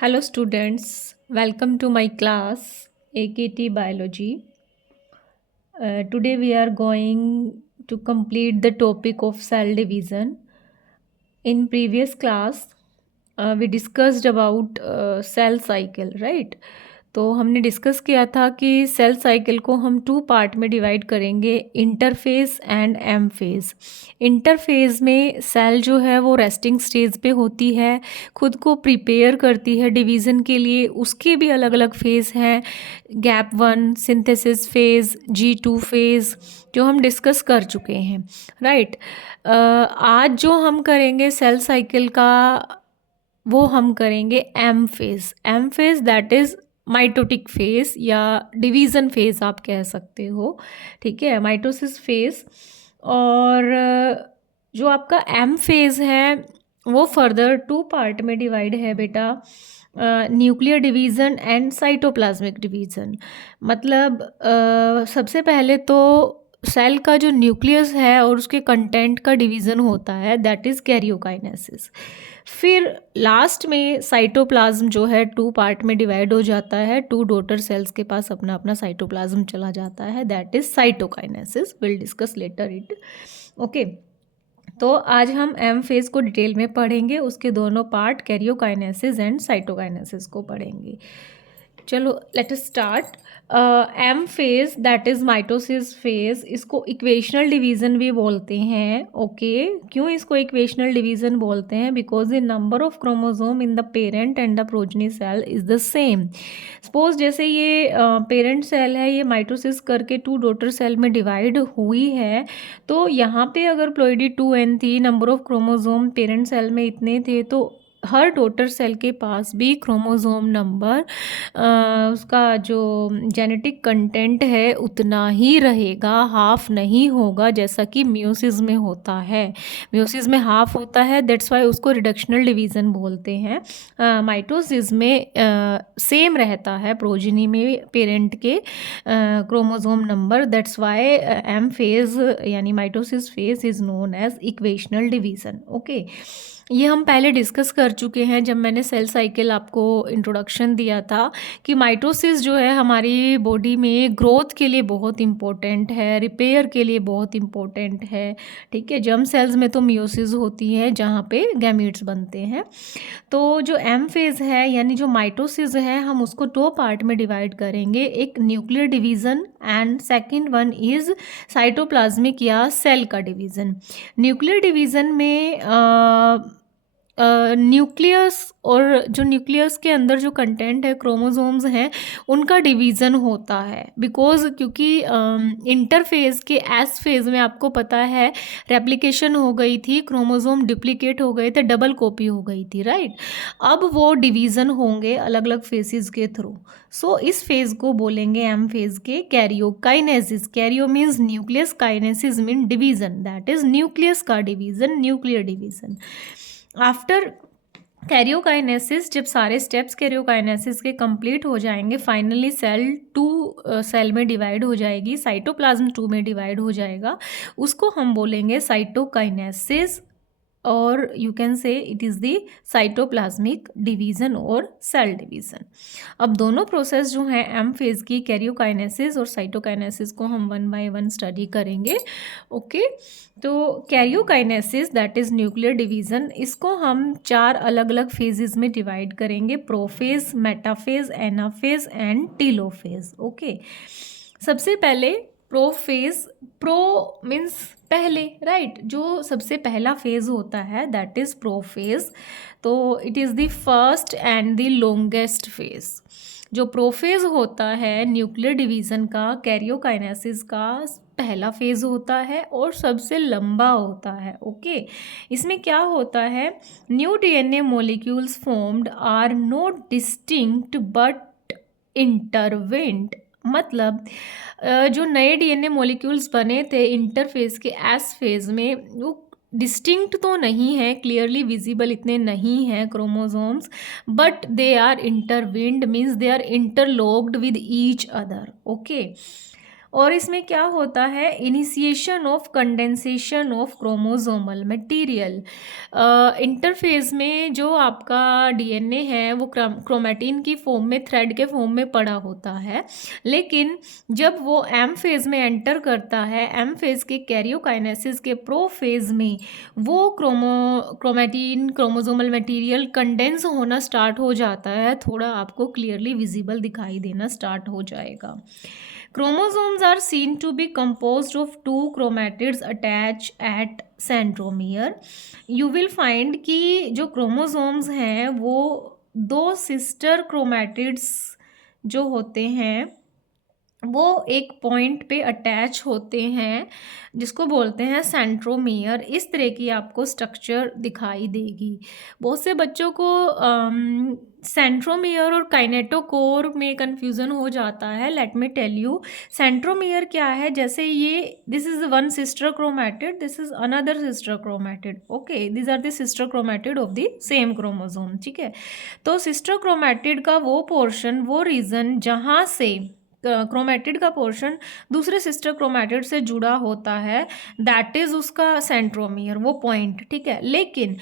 Hello students, welcome to my class AKT Biology. Today we are going to complete the topic of cell division. In previous class we discussed about cell cycle, right? तो हमने discuss किया था कि cell cycle को हम two part में divide करेंगे, interphase and M phase. Interphase में सेल जो है वो रेस्टिंग स्टेज पे होती है, खुद को प्रिपेयर करती है डिवीज़न के लिए। उसके भी अलग अलग फेज़ हैं, gap 1, synthesis phase, G2 phase, जो हम डिस्कस कर चुके हैं, राइट। आज जो हम करेंगे सेल साइकिल का, वो हम करेंगे M phase. M phase that is mitotic phase या डिवीज़न फेज़ आप कह सकते हो, ठीक है, माइटोसिस फेज़। और जो आपका एम फेज़ है वो फर्दर टू पार्ट में डिवाइड है बेटा, nuclear division and cytoplasmic division. मतलब सबसे पहले तो सेल का जो न्यूक्लियस है और उसके कंटेंट का डिवीज़न होता है, दैट इज़ कैरियोकाइनेसिस। फिर लास्ट में साइटोप्लाज्म जो है टू पार्ट में डिवाइड हो जाता है, टू डॉटर सेल्स के पास अपना अपना साइटोप्लाज्म चला जाता है, that is cytokinesis. Will discuss later it, okay. तो आज हम एम फेज़ को डिटेल में पढ़ेंगे, उसके दोनों पार्ट कैरियोकाइनेसिस एंड साइटोकाइनेसिस को पढ़ेंगे। चलो let us start. M phase that is mitosis phase, इसको इक्वेशनल डिवीज़न भी बोलते हैं, ओके। क्यों इसको इक्वेशनल डिवीज़न बोलते हैं? Because the number of chromosome in the parent and the progeny cell is the same. Suppose जैसे ये पेरेंट सेल है, ये माइटोसिस करके टू डॉटर सेल में डिवाइड हुई है, तो यहाँ पे अगर प्लॉइडी 2n थी, number of chromosome parent cell में इतने थे, तो हर डॉटर सेल के पास भी क्रोमोसोम नंबर, उसका जो जेनेटिक कंटेंट है उतना ही रहेगा, हाफ नहीं होगा, जैसा कि मियोसिस में होता है। मियोसिस में हाफ होता है, दैट्स वाई उसको रिडक्शनल डिवीज़न बोलते हैं। माइटोसिस में सेम रहता है प्रोजेनी में पेरेंट के chromosome number, that's why M phase यानी mitosis phase is known as equational division, okay. ये हम पहले डिस्कस कर चुके हैं जब मैंने सेल साइकिल आपको इंट्रोडक्शन दिया था, कि माइटोसिस जो है हमारी बॉडी में ग्रोथ के लिए बहुत इम्पोर्टेंट है, रिपेयर के लिए बहुत इम्पोर्टेंट है, ठीक है। जर्म सेल्स में तो मियोसिस होती है जहाँ पे गैमीट्स बनते हैं। तो जो एम फेज़ है यानी जो माइटोसिस है, हम उसको दो पार्ट में डिवाइड करेंगे, एक nuclear division and second one is cytoplasmic या सेल का डिवीज़न। न्यूक्लियर डिवीज़न में न्यूक्लियस और जो न्यूक्लियस के अंदर जो कंटेंट है, क्रोमोसोम्स हैं, उनका डिवीज़न होता है। बिकॉज क्योंकि इंटरफेज़ के एस फेज़ में आपको पता है रेप्लिकेशन हो गई थी, क्रोमोसोम डुप्लीकेट हो गए थे, डबल कॉपी हो गई थी, राइट। अब वो डिवीज़न होंगे अलग अलग फेसेस के थ्रू। सो इस फेज़ को बोलेंगे एम फेज़ के karyokinesis. Karyo means nucleus, kinesis mean division, that is nucleus का division, nuclear division. After karyokinesis, जब सारे स्टेप्स कैरियोकाइनेसिस के कंप्लीट हो जाएंगे, फाइनली सेल टू सेल में डिवाइड हो जाएगी, साइटोप्लाज्म 2 में डिवाइड हो जाएगा, उसको हम बोलेंगे साइटोकाइनेसिस, और you can say it is the cytoplasmic division और सेल डिवीज़न। अब दोनों प्रोसेस जो हैं एम फेज़ की, कैरियोकाइनेसिस और साइटोकाइनेसिस, को हम वन बाय वन स्टडी करेंगे, ओके। तो karyokinesis that is nuclear division, इसको हम 4 अलग अलग फेजेस में डिवाइड करेंगे, prophase, metaphase, anaphase and telophase, okay. सबसे पहले प्रोफेज, प्रो मीन्स पहले, राइट, जो सबसे पहला फेज होता है दैट इज़ प्रोफेज। तो it is the first and the longest phase. जो प्रोफेज होता है न्यूक्लियर डिवीज़न का, कैरियोकाइनेसिस का पहला फेज होता है और सबसे लंबा होता है, ओके। इसमें क्या होता है, new DNA molecules formed are not distinct but intertwined. मतलब जो नए डीएनए मॉलिक्यूल्स बने थे इंटरफेज के एस फेज में, वो डिस्टिंक्ट तो नहीं है, क्लियरली विजिबल इतने नहीं हैं chromosomes, but they are intertwined, means they are interlocked with each other, okay. और इसमें क्या होता है, initiation of condensation of chromosomal material. Interphase में जो आपका डीएनए है वो क्रोमैटिन की फॉर्म में, थ्रेड के फॉर्म में पड़ा होता है, लेकिन जब वो एम फेज में एंटर करता है, एम फेज के कैरियोकाइनेसिस के प्रो फेज में वो क्रोमैटिन क्रोमोसोमल मटेरियल कंडेंस होना स्टार्ट हो जाता है, थोड़ा आपको क्लियरली विजिबल दिखाई देना स्टार्ट हो जाएगा। Chromosomes are seen to be composed of two chromatids attached at centromere. You will find कि जो क्रोमोसोम्स हैं वो दो सिस्टर क्रोमैटिड्स जो होते हैं वो एक पॉइंट पे अटैच होते हैं, जिसको बोलते हैं सेंट्रोमियर। इस तरह की आपको स्ट्रक्चर दिखाई देगी। बहुत से बच्चों को सेंट्रोमियर और काइनेटोकोर में कंफ्यूजन हो जाता है। Let me tell you, centromere क्या है, जैसे ये this is one sister chromatid, this is another sister chromatid, okay, this are the sister chromatid of the same chromosome, ठीक है। तो सिस्टर क्रोमैटिड का वो पोर्शन, वो रीजन जहाँ से क्रोमैटिड का पोर्शन दूसरे सिस्टर क्रोमैटिड से जुड़ा होता है, दैट इज उसका सेंट्रोमियर, वो पॉइंट, ठीक है। लेकिन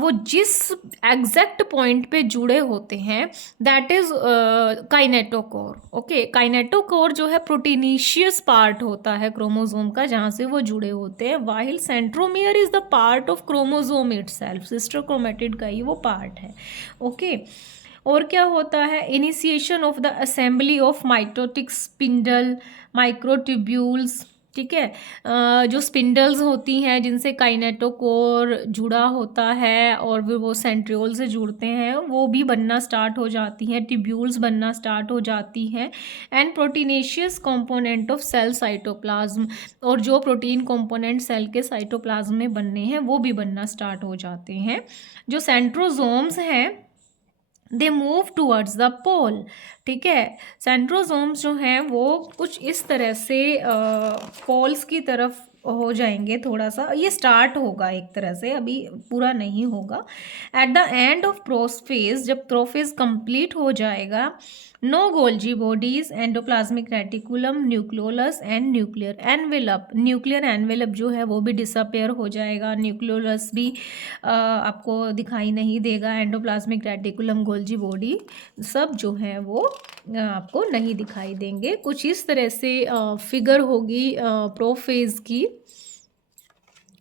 वो जिस एग्जैक्ट पॉइंट पे जुड़े होते हैं that is kinetochore, okay. Kinetochore जो है प्रोटीनीशियस पार्ट होता है क्रोमोसोम का, जहाँ से वो जुड़े होते हैं, while centromere is the part of chromosome itself, sister chromatid का ही वो पार्ट है, ओके। और क्या होता है, initiation of the assembly of mitotic spindle, microtubules, ठीक है। जो स्पिंडल्स होती हैं जिनसे काइनेटोकोर जुड़ा होता है और वो सेंट्रियोल से जुड़ते हैं, वो भी बनना स्टार्ट हो जाती हैं, ट्यूब्यूल्स बनना स्टार्ट हो जाती हैं। And proteinaceous component of cell cytoplasm, और जो प्रोटीन कंपोनेंट सेल के साइटोप्लाज्म में बनने हैं वो भी बनना स्टार्ट हो जाते हैं। जो सेंट्रोजोम्स हैं दे मूव टूवर्ड्स द पोल, ठीक है। सेंट्रोजोम्स जो हैं वो कुछ इस तरह से पोल्स की तरफ हो जाएंगे, थोड़ा सा ये स्टार्ट होगा एक तरह से, अभी पूरा नहीं होगा। At the end of prophase, जब प्रोफेज कंप्लीट हो जाएगा, no Golgi bodies, endoplasmic reticulum, nucleolus and nuclear envelope. Nuclear envelope जो है वो भी डिसअपेयर हो जाएगा, न्यूक्लियोलस भी आपको दिखाई नहीं देगा, एंडोप्लाज्मिक रेटिकुलम, गोल्जी बॉडी सब जो है वो आपको नहीं दिखाई देंगे। कुछ इस तरह से फिगर होगी प्रोफेज की।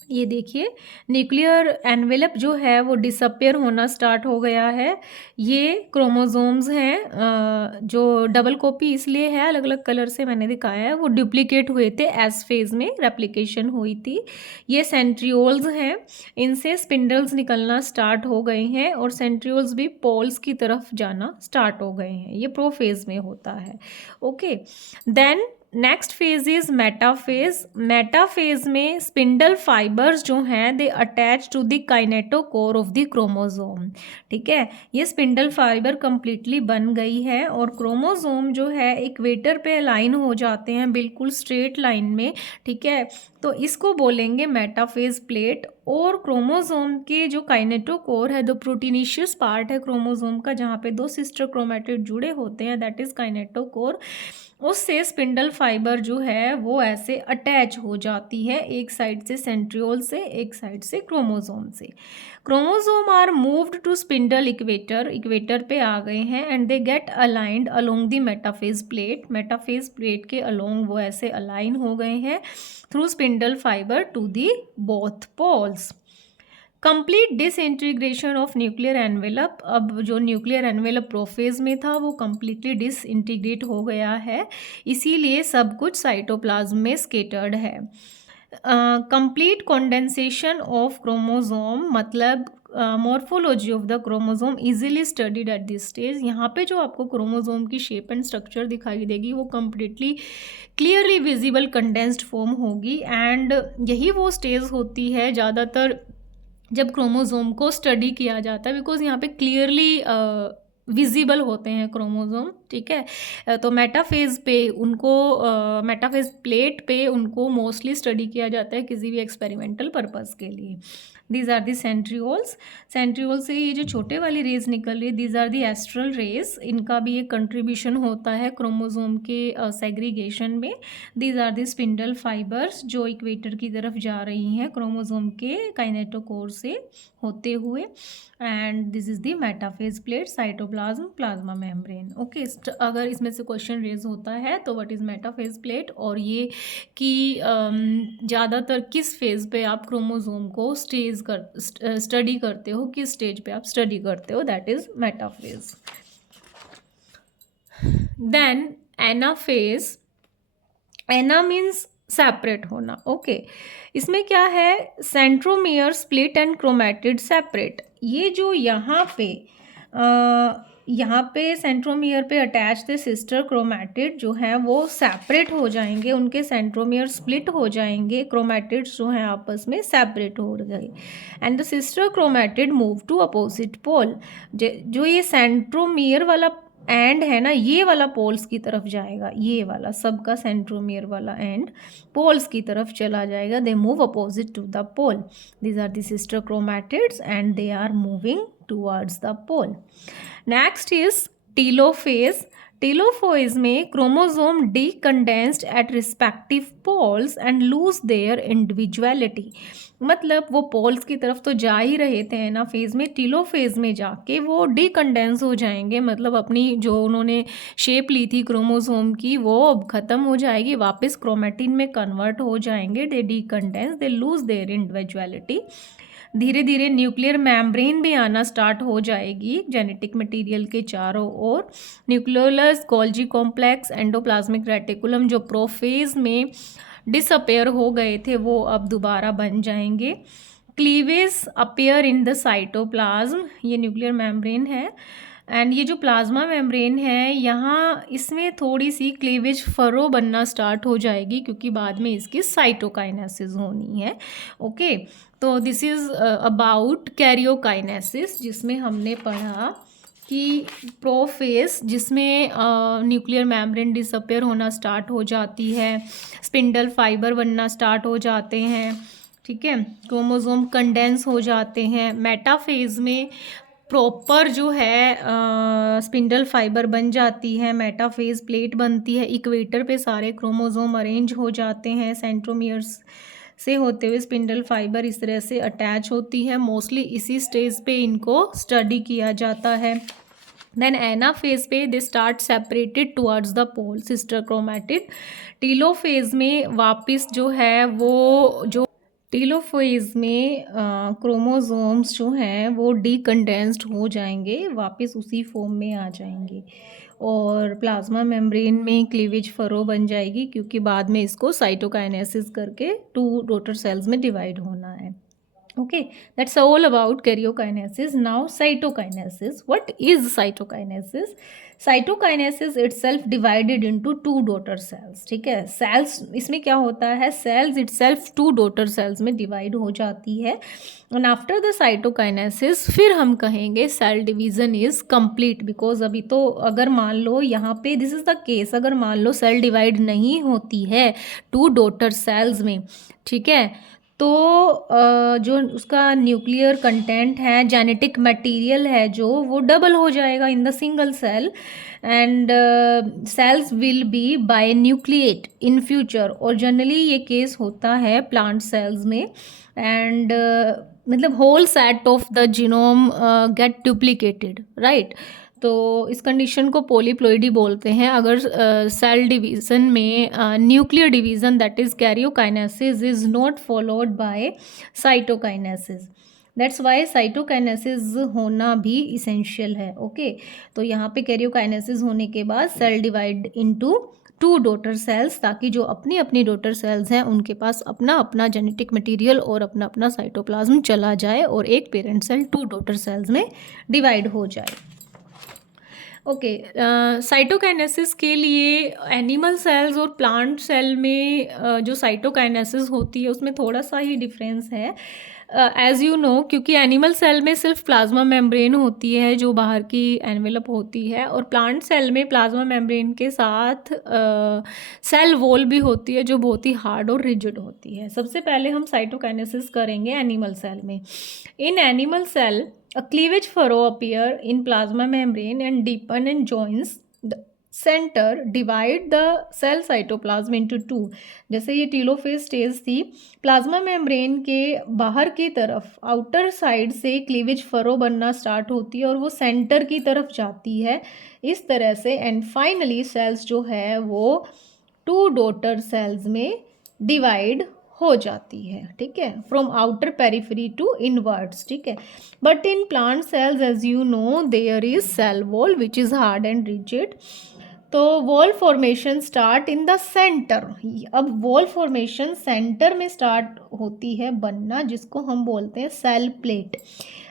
ये देखिए न्यूक्लियर एनवेलप जो है वो डिसअपेयर होना स्टार्ट हो गया है। ये क्रोमोसोम्स हैं, जो डबल कॉपी इसलिए है, अलग अलग कलर से मैंने दिखाया है, वो डुप्लीकेट हुए थे, एस फेज में रेप्लिकेशन हुई थी। ये सेंट्रियोल्स हैं, इनसे स्पिंडल्स निकलना स्टार्ट हो गए हैं और सेंट्रियोल्स भी पोल्स की तरफ जाना स्टार्ट हो गए हैं। ये प्रोफेज में होता है, okay. Then next phase is metaphase. Metaphase में स्पिंडल फाइबर्स जो हैं they attach to the kinetochore of the chromosome, ठीक है। ये स्पिंडल फाइबर कंप्लीटली बन गई है और क्रोमोसोम जो है इक्वेटर पे अलाइन हो जाते हैं, बिल्कुल स्ट्रेट लाइन में, ठीक है। तो इसको बोलेंगे मेटाफेज प्लेट। और क्रोमोसोम के जो काइनेटोकोर है, जो प्रोटीनिशियस पार्ट है क्रोमोसोम का, जहाँ पे दो सिस्टर क्रोमैटिड जुड़े होते हैं, दैट इज काइनेटोकोर, उससे स्पिंडल फाइबर जो है वो ऐसे अटैच हो जाती है, एक साइड से सेंट्रियोल से, एक साइड से क्रोमोसोम से। Chromosome are moved to spindle equator, equator पे आ गए हैं, and they get aligned along the metaphase plate, metaphase plate के अलोंग वो ऐसे अलाइन हो गए हैं through spindle fibre to the both poles. Complete disintegration of nuclear envelope. अब जो न्यूक्लियर एनवेलप प्रोफेज में था वो कम्प्लीटली डिसइंटीग्रेट हो गया है, इसीलिए सब कुछ साइटोप्लाज्म में स्केटर्ड है। कंप्लीट कंडेंसेशन ऑफ क्रोमोसोम, मतलब morphology of the chromosome easily studied at this stage. यहाँ पे जो आपको क्रोमोसोम की शेप एंड स्ट्रक्चर दिखाई देगी वो completely clearly visible condensed form होगी, एंड यही वो स्टेज होती है ज़्यादातर जब क्रोमोसोम को स्टडी किया जाता है, बिकॉज यहाँ पे क्लियरली विजिबल होते हैं क्रोमोसोम, ठीक है। तो मेटाफेज पे उनको मेटाफेज प्लेट पे उनको मोस्टली स्टडी किया जाता है किसी भी एक्सपेरिमेंटल पर्पस के लिए। These are the centrioles. Centriole से ये जो छोटे वाली रेज निकल रही है, these are the astral rays. इनका भी एक कंट्रीब्यूशन होता है क्रोमोसोम के सेग्रीगेशन में। These are the spindle fibres जो इक्वेटर की तरफ जा रही हैं क्रोमोसोम के काइनेटोकोर से होते हुए। And this is the metaphase plate, cytoplasm, plasma membrane. Okay, अगर इसमें से क्वेश्चन रेज होता है तो व्हाट इज मेटाफेज प्लेट, और ये कि ज़्यादातर किस फेज पे आप क्रोमोसोम को स्टडी करते हो, किस स्टेज पे आप स्टडी करते हो, that is metaphase. Then anaphase. Ana means separate होना। ओके, इसमें क्या है, centromere split and chromatid separate. ये जो यहाँ पे सेंट्रोमियर पे अटैच थे सिस्टर क्रोमैटिड जो हैं वो सेपरेट हो जाएंगे, उनके सेंट्रोमियर स्प्लिट हो जाएंगे, क्रोमैटिड्स जो हैं आपस में सेपरेट हो गए, and the sister chromatid move to opposite pole. जो ये सेंट्रोमियर वाला एंड है ना, ये वाला पोल्स की तरफ जाएगा, ये वाला सबका सेंट्रोमियर वाला एंड पोल्स की तरफ चला जाएगा। They move opposite to the pole. These are the sister chromatids and they are moving towards the pole. Next is telophase. Telophase में chromosome decondensed at respective poles and lose their individuality. मतलब वो poles की तरफ तो जा ही रहे थे ना फेज में, टीलोफेज में जाके वो डीकंडेंस हो जाएंगे, मतलब अपनी जो उन्होंने शेप ली थी क्रोमोसोम की वो अब ख़त्म हो जाएगी, वापस क्रोमेटिन में कन्वर्ट हो जाएंगे। They decondense, they lose their individuality. धीरे धीरे न्यूक्लियर मेम्ब्रेन भी आना स्टार्ट हो जाएगी जेनेटिक मटेरियल के चारों ओर। Nucleolus, Golgi complex, endoplasmic reticulum जो प्रोफेज में डिसअपेयर हो गए थे वो अब दोबारा बन जाएंगे। Cleavage appear in the cytoplasm, ये न्यूक्लियर मेम्ब्रेन है। एंड ये जो प्लाज्मा मेम्ब्रेन है यहाँ इसमें थोड़ी सी क्लीवेज फरो बनना स्टार्ट हो जाएगी क्योंकि बाद में इसकी साइटोकाइनेसिस होनी है। ओके, तो दिस इज़ अबाउट कैरियोकाइनेसिस, जिसमें हमने पढ़ा कि प्रोफेज जिसमें न्यूक्लियर मेम्ब्रेन डिसअपेयर होना स्टार्ट हो जाती है, स्पिंडल फाइबर बनना स्टार्ट हो जाते हैं, ठीक है, क्रोमोसोम कंडेंस हो जाते हैं। मेटाफेज में प्रॉपर जो है स्पिंडल फाइबर बन जाती है, मेटाफेज प्लेट बनती है, इक्वेटर पे सारे क्रोमोसोम अरेंज हो जाते हैं, सेंट्रोमियर्स से होते हुए स्पिंडल फाइबर इस तरह से अटैच होती है। मोस्टली इसी स्टेज पे इनको स्टडी किया जाता है। देन एनाफेज पे they start separated towards the pole, sister chromatid. Telophase में वापस जो है वो जो टीलोफेज में क्रोमोसोम्स जो हैं वो डीकंडेंस्ड हो जाएंगे, वापस उसी फॉर्म में आ जाएंगे, और प्लाज्मा मेम्ब्रेन में क्लीवेज फरो बन जाएगी क्योंकि बाद में इसको साइटोकाइनेसिस करके 2 डॉटर सेल्स में डिवाइड होना है। Okay, that's all about karyokinesis. Now cytokinesis. What is cytokinesis? Cytokinesis itself divided into 2 daughter cells. ठीक है, cells इसमें क्या होता है, cells itself 2 daughter cells में divide हो जाती है, and after the cytokinesis फिर हम कहेंगे cell division is complete, because अभी तो अगर मान लो यहाँ पे this is the case, अगर मान लो cell divide नहीं होती है 2 daughter cells में, ठीक है, तो जो उसका न्यूक्लियर कंटेंट है, जेनेटिक मटेरियल है जो, वो डबल हो जाएगा in the single cell, and cells will be binucleate in future, और जनरली ये केस होता है प्लांट सेल्स में, एंड मतलब whole set of the genome get duplicated, right. तो इस कंडीशन को पॉलीप्लॉइडी बोलते हैं। अगर सेल डिवीज़न में nuclear division that is karyokinesis is not followed by cytokinesis, that's why cytokinesis होना भी इसेंशियल है। ओके, तो यहाँ पे कैरियोकाइनेसिस होने के बाद cell divide into 2 daughter cells, ताकि जो अपनी अपनी डॉटर सेल्स हैं उनके पास अपना अपना जेनेटिक मटेरियल और अपना अपना साइटोप्लाज्म चला जाए और एक पेरेंट सेल 2 डॉटर सेल्स में डिवाइड हो जाए। ओके, साइटोकाइनेसिस के लिए एनिमल सेल्स और प्लांट सेल में जो साइटोकाइनेसिस होती है उसमें थोड़ा सा ही डिफरेंस है। एज यू नो, क्योंकि एनिमल सेल में सिर्फ प्लाज्मा मेम्ब्रेन होती है जो बाहर की एनवेलप होती है, और प्लांट सेल में प्लाज्मा मेम्ब्रेन के साथ सेल वॉल भी होती है जो बहुत ही हार्ड और रिजिड होती है। सबसे पहले हम साइटोकाइनेसिस करेंगे एनिमल सेल में। In animal cell a cleavage furrow appear in plasma membrane and deepen and joins the center, divide the cell cytoplasm into two। जैसे ये टीलोफेज स्टेज थी, प्लाज्मा मेम्ब्रेन के बाहर की तरफ आउटर साइड से क्लीवेज फरो बनना स्टार्ट होती है और वो सेंटर की तरफ जाती है इस तरह से, एंड फाइनली सेल्स जो है वो टू डॉटर सेल्स में डिवाइड हो जाती है। ठीक है, from outer periphery to inwards. ठीक है, but in plant cells as you know there is cell wall which is hard and rigid. तो wall formation start in the centre. अब वॉल फॉर्मेशन सेंटर में स्टार्ट होती है बनना, जिसको हम बोलते हैं cell plate,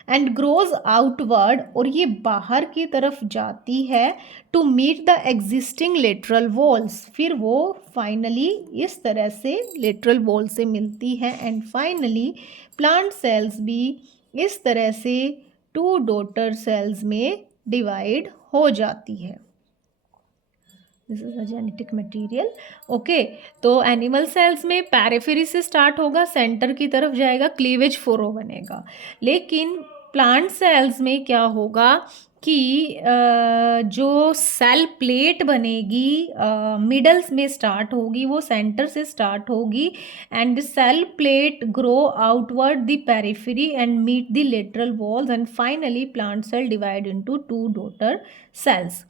and grows outward, और ये बाहर की तरफ जाती है to meet the existing lateral walls. फिर वो फाइनली इस तरह से लेटरल वॉल से मिलती है, एंड फाइनली प्लांट सेल्स भी इस तरह से टू डॉटर सेल्स में डिवाइड हो जाती है। This is a genetic material. Okay, तो एनिमल सेल्स में पेरिफेरी से स्टार्ट होगा, सेंटर की तरफ जाएगा, क्लीवेज फोरो बनेगा। लेकिन प्लांट सेल्स में क्या होगा कि जो सेल प्लेट बनेगी मिडल्स में स्टार्ट होगी, वो सेंटर से स्टार्ट होगी, and cell plate grow outward the periphery and meet the lateral walls, and finally plant cell divide into two daughter cells.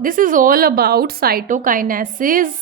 This is all about cytokinesis.